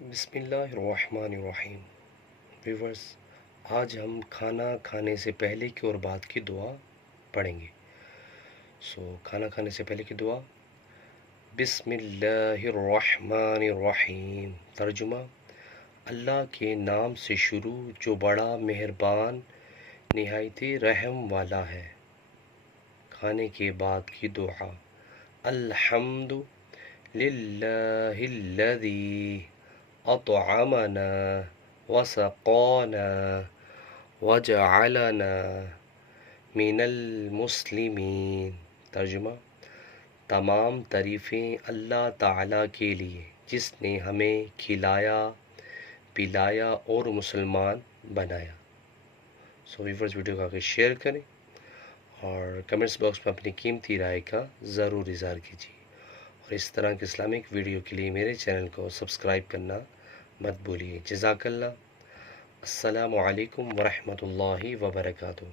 بسم اللہ الرحمن الرحیم ویورز، آج ہم کھانا کھانے سے پہلے کی اور بعد کی دعا پڑھیں گے۔ کھانا کھانے سے پہلے کی دعا۔ بسم اللہ الرحمن الرحیم۔ ترجمہ: اللہ کے نام سے شروع جو بڑا مہربان نہایت رحم والا ہے۔ کھانے کے بعد کی دعا۔ الحمد للہ الذی اطعمنا وسقانا وجعلنا من المسلمین۔ ترجمہ: تمام تعریفیں اللہ تعالیٰ کے لیے جس نے ہمیں کھلایا، پلایا اور مسلمان بنایا۔ ویورز، ویڈیو کو آگے شیئر کریں اور کمنٹس باکس میں اپنی قیمتی رائے کا ضرور اظہار کیجیے، اور اس طرح کے اسلامک ویڈیو کے لیے میرے چینل کو سبسکرائب کرنا مت بھولیے۔ جزاک اللہ۔ السلام علیکم ورحمۃ اللہ وبرکاتہ۔